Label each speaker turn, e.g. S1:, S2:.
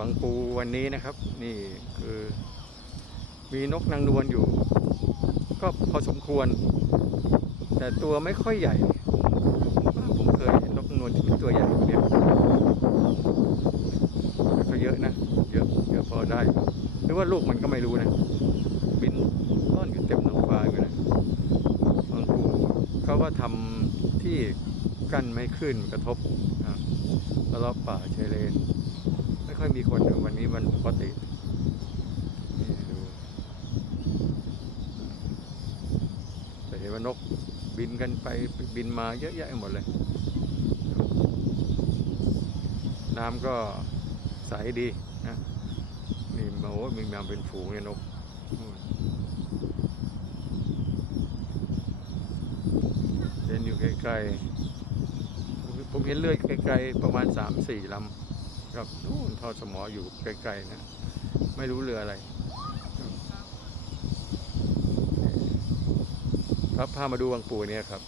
S1: บางปูวันนี้นะครับ นี่คือมีนกนางนวลอยู่ ก็พอสมควร แต่ตัวไม่ค่อยใหญ่ผมเคยเห็นนกนางนวลที่เป็นตัวใหญ่เนี่ยก็เยอะนะเยอะเยอะพอได้หรือว่าลูกมันก็ไม่รู้นะบินต้อนอยู่เต็มท้องฟ้าอยู่นะบางปูเขาก็ทำที่กั้นไม่ขึ้นกระทบอะแล้วรอบป่าชายเลน ค่อยมีคนวันนี้มันปกตินี่ดูแต่เห็นว่านกบินกันไปบินมาเยอะแยะหมดเลย น้ำก็ใสดีนะนี่มาโอ้มีมาเป็นฝูงเนี่ยนกเห็นอยู่ไกลๆผมผมเห็นเลื่อยไกลๆประมาณสามสี่ลำ ครับนู่นทอสมออยู่ไกลๆนะ ไม่รู้เรืออะไรครับพาพามาดูวังปูเนี่ยครับ